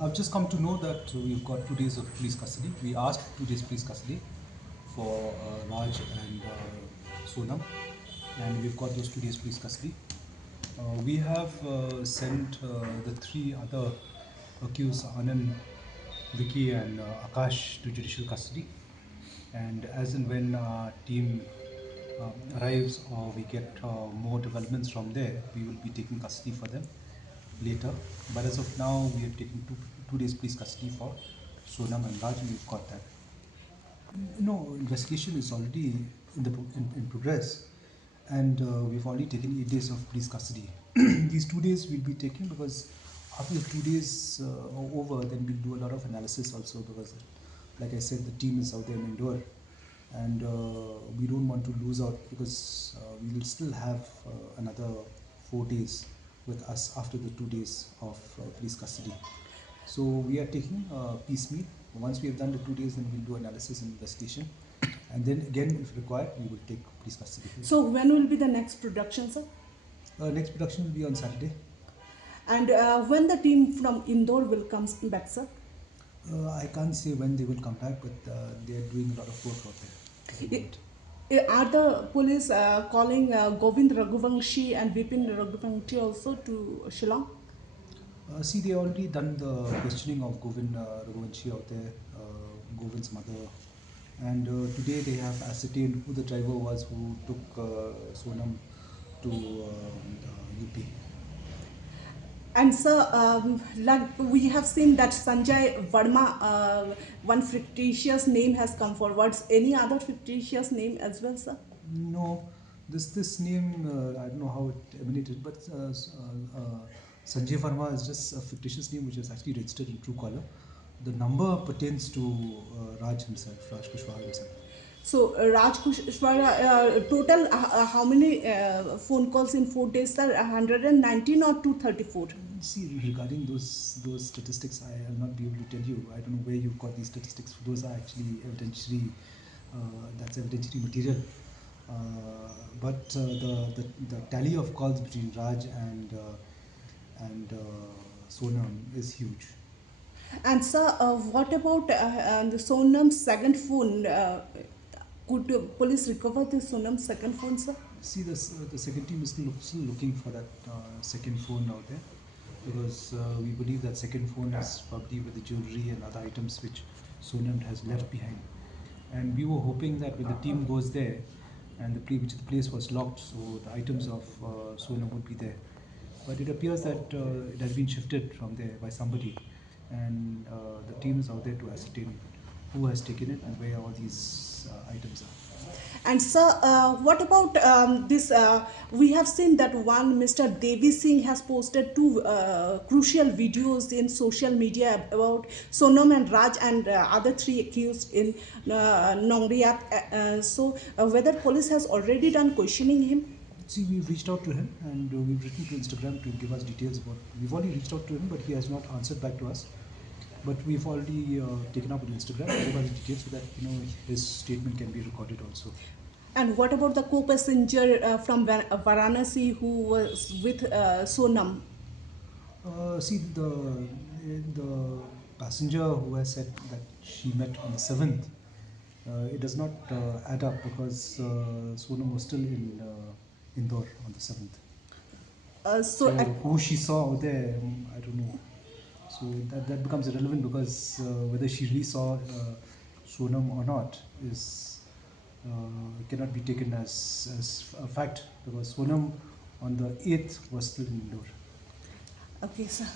I've just come to know that we've got 2 days of police custody. We asked 2 days police custody for Raj and Sonam, and we've got those 2 days police custody. We have sent the 3 other accused, Anand, Vicky, and Akash, to judicial custody. And as and when our team arrives or we get more developments from there, we will be taking custody for them later. But as of now, we have taken 2 days police custody for Sonam and Raj, and we've got that. No, investigation is already in progress, and we've already taken 8 days of police custody. These 2 days we'll be taking because after the 2 days are over, then we'll do a lot of analysis also because, like I said, the team is out there in Indore, and we don't want to lose out because we will still have another 4 days with us after the 2 days of police custody. So we are taking piecemeal. Once we have done the 2 days, then we'll do analysis and investigation, and then again, if required, we will take police custody. So when will be the next production, sir? Next production will be on Saturday. And when the team from Indore will come back, sir? I can't say when they will come back, but they are doing a lot of work out there. Are the police calling Govind Raghuvangshi and Vipin Raghuvangshi also to Shillong? See, they already done the questioning of Govind Raghuvanshi out there, Govind's mother, and today they have ascertained who the driver was who took Sonam to UP. And sir, like we have seen that Sanjay Verma, one fictitious name has come forward. Any other fictitious name as well, sir? No, this name I don't know how it emanated, but Sanjay Verma is just a fictitious name which is actually registered in Truecaller. The number pertains to Raj himself, Raj Kushwaha himself. So Raj Kushwaha, total how many phone calls in 4 days, sir? 119 or 234? See, regarding those statistics, I will not be able to tell you. I don't know where you got these statistics. Those are actually evidentiary. That's evidentiary material. But the tally of calls between Raj and Sonam is huge. And sir, what about the Sonam's second phone? Could police recover the Sonam's second phone, sir? See, the second team is still looking for that second phone out there because we believe that second phone is probably with the jewelry and other items which Sonam has left behind. And we were hoping that when the team goes there and the place was locked, so the items of Sonam would be there. But it appears that it has been shifted from there by somebody, and the team is out there to ascertain who has taken it and where all these items are. And sir, what about this? We have seen that one Mr. Devi Singh has posted 2 crucial videos in social media about Sonam and Raj and other 3 accused in Nongriat. So whether police has already done questioning him? See, we've reached out to him and we've written to Instagram to give us details about. We've already reached out to him, but he has not answered back to us. But we've already taken up with Instagram to give us details so that his statement can be recorded also. And what about the co-passenger from Varanasi who was with Sonam? See, the passenger who has said that she met on the 7th, it does not add up because Sonam was still in Indore on the 7th. So who she saw out there, I don't know. So that becomes irrelevant because whether she really saw Sonam or not is cannot be taken as a fact because Sonam on the 8th was still in Indore. Okay, sir.